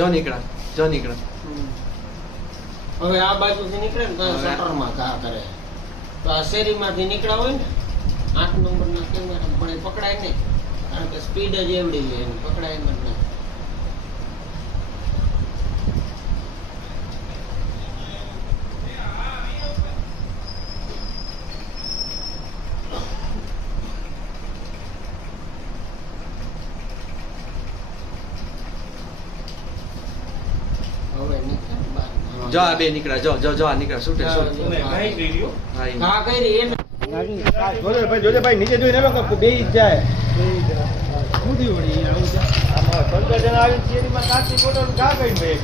જો નીકળા હવે આ બાજુથી નીકળે ને તો શટરમાં ઘા કરે. તો આ શેરીમાંથી નીકળ્યા હોય ને 8 નંબરના કેમેરા પણ એ પકડાય નહીં, કારણ કે સ્પીડ જ એવડી છે, એને પકડાય એમ જ નહીં. જો આ બે નીકળ્યા, જો આ નીકળ્યા છૂટે ઘા કરી એને જોજે ભાઈ નીચે જોઈને બે જ જાય. ઊંધી વળી આવું છે. આમાં 15 જણા આવી શેરીમાં કાચી બોટલ ઘા કરીને